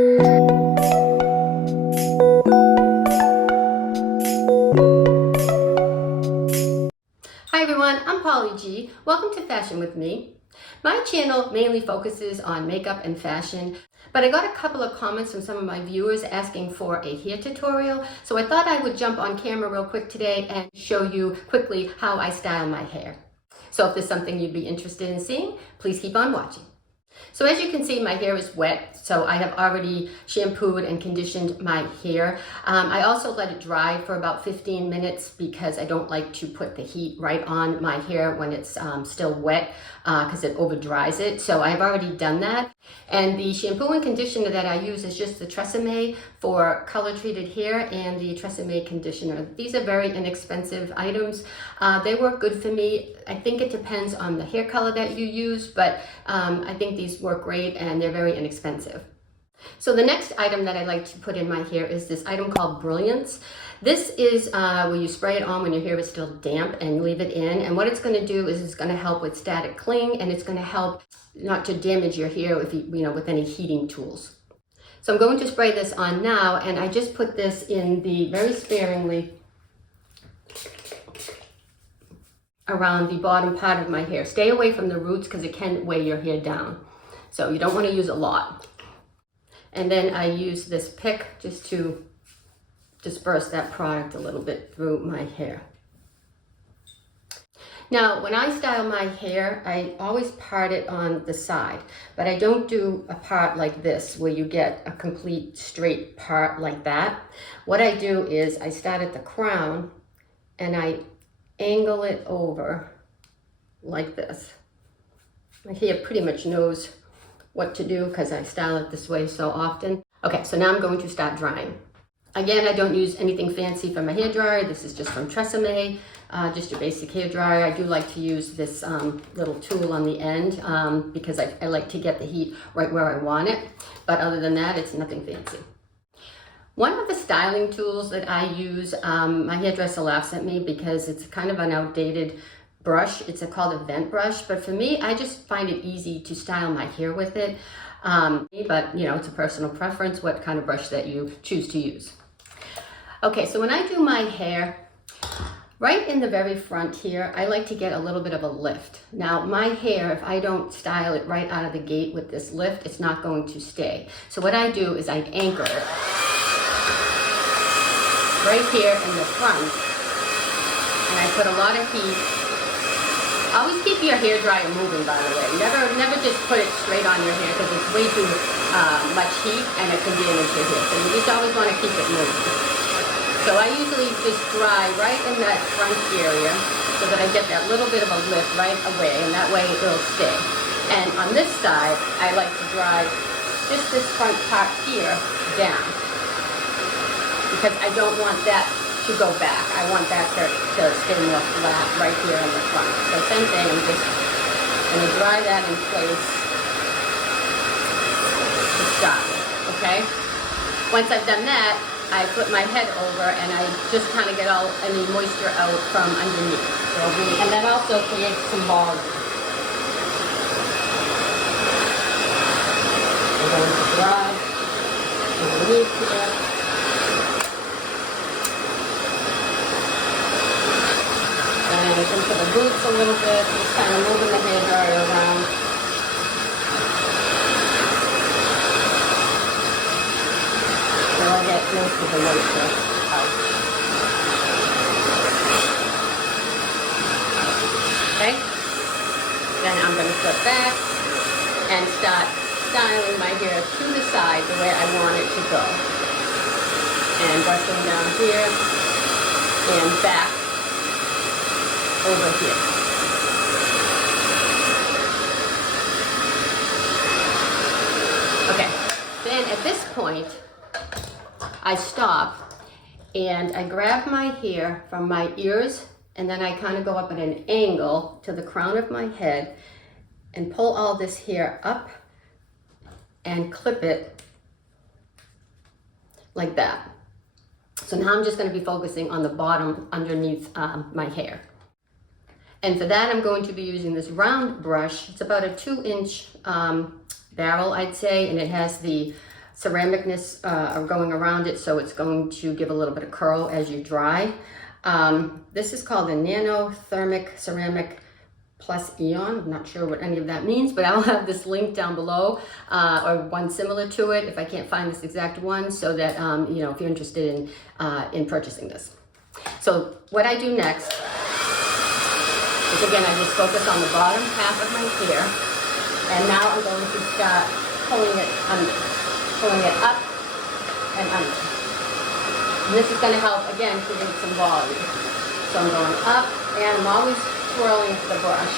Hi everyone, I'm Polly G. Welcome to Fashion with Me. My channel mainly focuses on makeup and fashion, but I got a couple of comments from some of my viewers asking for a hair tutorial, so I thought I would jump on camera real quick today and show you quickly how I style my hair. So if there's something you'd be interested in seeing, please keep on watching. So as you can see, my hair is wet, so I have already shampooed and conditioned my hair. I also let it dry for about 15 minutes because I don't like to put the heat right on my hair when it's still wet because it over dries it. So I've already done that. And the shampoo and conditioner that I use is just the Tresemme for color treated hair and the Tresemme conditioner. These are very inexpensive items. They work good for me. I think it depends on the hair color that you use, but I think these work great and they're very inexpensive. So the next item that I like to put in my hair is this item called Brilliance. This is where you spray it on when your hair is still damp and leave it in. And what it's going to do is it's going to help with static cling, and it's going to help not to damage your hair if with any heating tools. So I'm going to spray this on now, and I just put this in very sparingly around the bottom part of my hair. Stay away from the roots because it can weigh your hair down. So you don't want to use a lot. And then I use this pick just to disperse that product a little bit through my hair. Now, when I style my hair, I always part it on the side, but I don't do a part like this where you get a complete straight part like that. What I do is I start at the crown and I angle it over like this. My hair pretty much knows what to do because I style it this way so often. Okay, so now I'm going to start drying. Again, I don't use anything fancy for my hair dryer. This is just from Tresemme, just your basic hair dryer. I do like to use this little tool on the end because I like to get the heat right where I want it. But other than that, it's nothing fancy. One of the styling tools that I use, my hairdresser laughs at me because it's kind of an outdated brush. It's called a vent brush, but for me, I just find it easy to style my hair with it. But it's a personal preference what kind of brush that you choose to use. Okay, so when I do my hair, right in the very front here, I like to get a little bit of a lift. Now, my hair, if I don't style it right out of the gate with this lift, it's not going to stay. So what I do is I anchor it right here in the front, and I put a lot of heat. Always keep your hair dryer moving, by the way. Never just put it straight on your hair because it's way too much heat and it can damage your hair. So you just always want to keep it moving. So I usually just dry right in that front area so that I get that little bit of a lift right away, and that way it'll stay. And on this side, I like to dry just this front part here down because I don't want that to go back. I want that to stay more flat right here in the front. So same thing, I'm just going to dry that in place to start, okay? Once I've done that, I put my head over and I just kind of get any moisture out from underneath. And that also creates some volume. I'm going to dry underneath here. And into the roots a little bit, just kind of moving the hair dryer around. So I get most of the moisture out. Okay? Then I'm going to flip back and start styling my hair to the side the way I want it to go. And brushing down here and back over here. Okay, then at this point, I stop and I grab my hair from my ears and then I kind of go up at an angle to the crown of my head and pull all this hair up and clip it like that. So now I'm just going to be focusing on the bottom underneath my hair. And for that, I'm going to be using this round brush. It's about a 2-inch barrel, I'd say, and it has the ceramicness going around it, so it's going to give a little bit of curl as you dry. This is called the Nanothermic Ceramic Plus Eon. I'm not sure what any of that means, but I'll have this link down below, or one similar to it if I can't find this exact one, so that you know, if you're interested in purchasing this. So what I do next is, again, I just focus on the bottom half of my hair, and now I'm going to start pulling it under, pulling it up and under. And this is going to help, again, create some volume. So I'm going up, and I'm always swirling the brush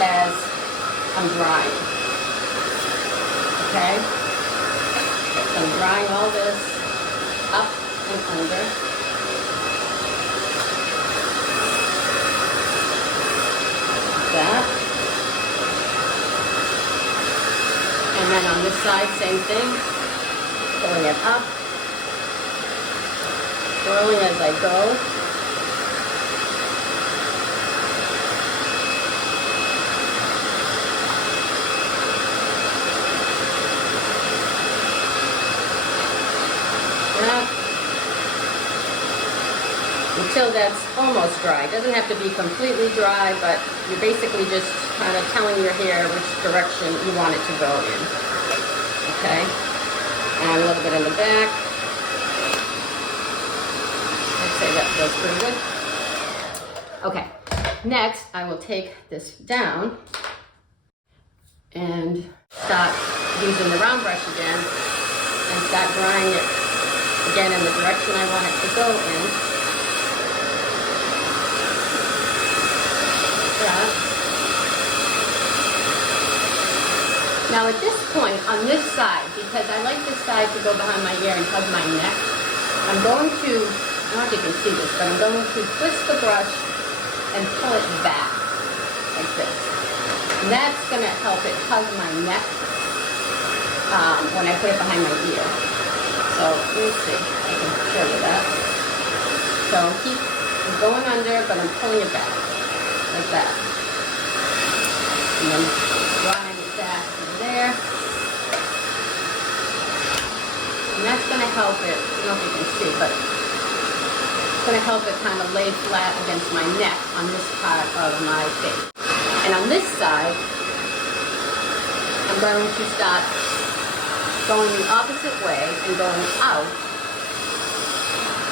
as I'm drying. Okay? So I'm drying all this up and under. Like that. And then on this side, same thing. Pulling it up. Swirling as I go. Until that's almost dry. It doesn't have to be completely dry, but you're basically just kind of telling your hair which direction you want it to go in. Okay? And a little bit in the back. I'd say that feels pretty good. Okay. Next, I will take this down and start using the round brush again and start drying it again in the direction I want it to go in. Now at this point, on this side, because I like this side to go behind my ear and hug my neck, I'm going to, I don't know if you can see this, but I'm going to twist the brush and pull it back, like this. And that's going to help it hug my neck when I put it behind my ear. So let me see, I can show you that. So I'm going under, but I'm pulling it back, like that. And then drying it back from there. And that's going to help it, I don't know if you can see, but it's going to help it kind of lay flat against my neck on this part of my face. And on this side, I'm going to start going the opposite way and going out,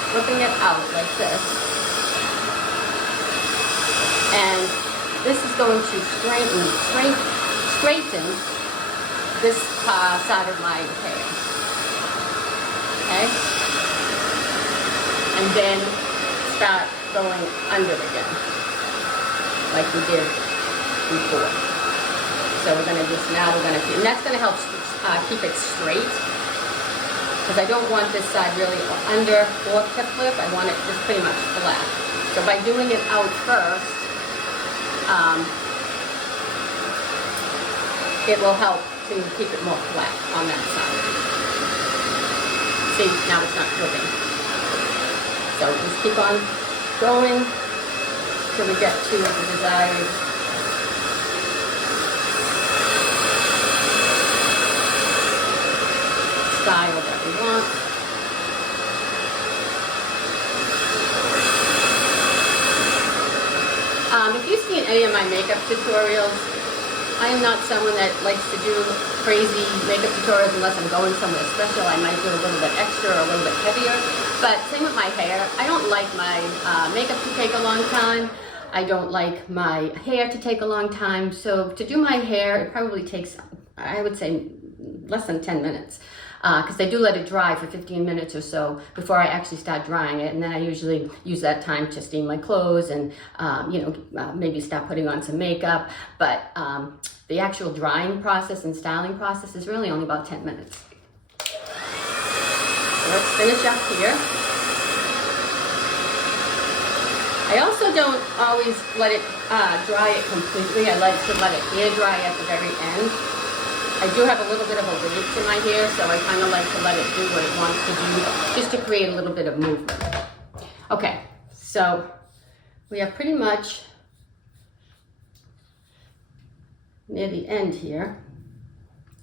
flipping it out like this. And this is going to straighten this side of my hair. Okay? And then start going under again, like we did before. So we're going to just, now we're going to, and that's going to help keep it straight, because I don't want this side really under or tip flip. I want it just pretty much flat. So by doing it out first, it will help to keep it more flat on that side. See, now it's not flipping. So just keep on going till we get to the desired style that we want. If you've seen any of my makeup tutorials, I am not someone that likes to do crazy makeup tutorials unless I'm going somewhere special. I might do a little bit extra or a little bit heavier. But same with my hair. I don't like my makeup to take a long time. I don't like my hair to take a long time. So to do my hair, it probably takes, I would say, less than 10 minutes. Because I do let it dry for 15 minutes or so before I actually start drying it, and then I usually use that time to steam my clothes and maybe start putting on some makeup. But the actual drying process and styling process is really only about 10 minutes. So let's finish up here. I also don't always let it dry it completely. I like to let it air dry at the very end. I do have a little bit of a wave to my hair, so I kind of like to let it do what it wants to do, just to create a little bit of movement. Okay, so we are pretty much near the end here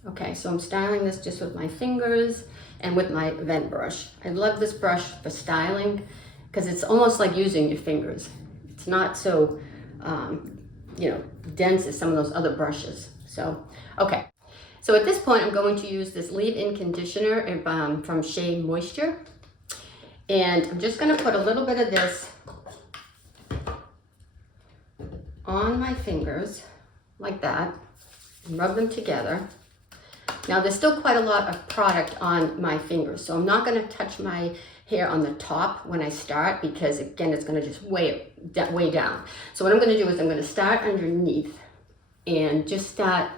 Okay, so I'm styling this just with my fingers and with my vent brush. I love this brush for styling because it's almost like using your fingers. It's not so, dense as some of those other brushes. So, okay. So at this point, I'm going to use this leave-in conditioner from Shea Moisture. And I'm just gonna put a little bit of this on my fingers, like that, and rub them together. Now there's still quite a lot of product on my fingers, so I'm not gonna touch my hair on the top when I start because again, it's gonna just weigh down. So what I'm gonna do is I'm gonna start underneath and just start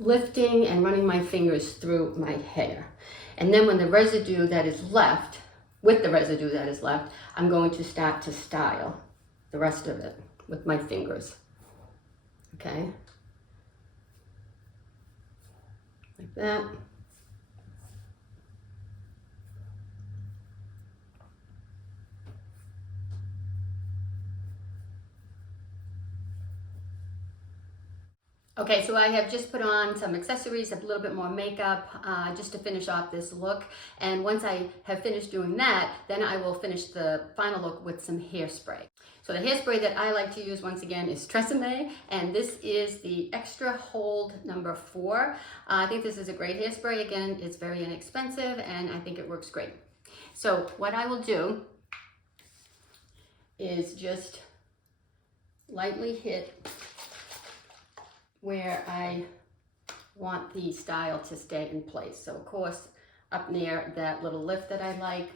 lifting and running my fingers through my hair. And then when the residue that is left, I'm going to start to style the rest of it with my fingers. Okay? Like that. Okay, so I have just put on some accessories, a little bit more makeup, just to finish off this look. And once I have finished doing that, then I will finish the final look with some hairspray. So the hairspray that I like to use once again is Tresemme, and this is the Extra Hold number 4. I think this is a great hairspray. Again, it's very inexpensive and I think it works great. So what I will do is just lightly hit where I want the style to stay in place. So of course, up near that little lift that I like,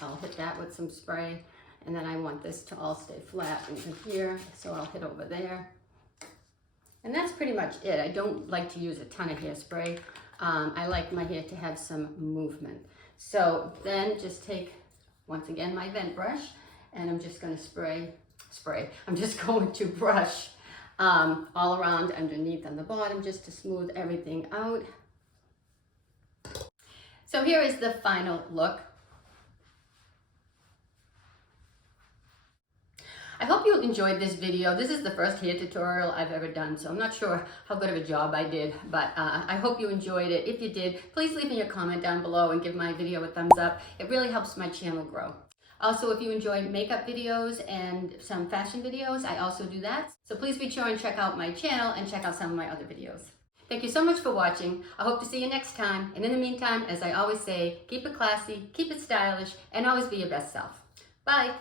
I'll hit that with some spray. And then I want this to all stay flat into here, so I'll hit over there. And that's pretty much it. I don't like to use a ton of hairspray. I like my hair to have some movement. So then just take, once again, my vent brush, and I'm just gonna I'm just going to brush all around underneath and the bottom just to smooth everything out. So here is the final look. I hope you enjoyed this video. This is the first hair tutorial I've ever done, so I'm not sure how good of a job I did, but I hope you enjoyed it. If you did, please leave me a comment down below and give my video a thumbs up. It really helps my channel grow. Also, if you enjoy makeup videos and some fashion videos, I also do that. So please be sure and check out my channel and check out some of my other videos. Thank you so much for watching. I hope to see you next time. And in the meantime, as I always say, keep it classy, keep it stylish, and always be your best self. Bye.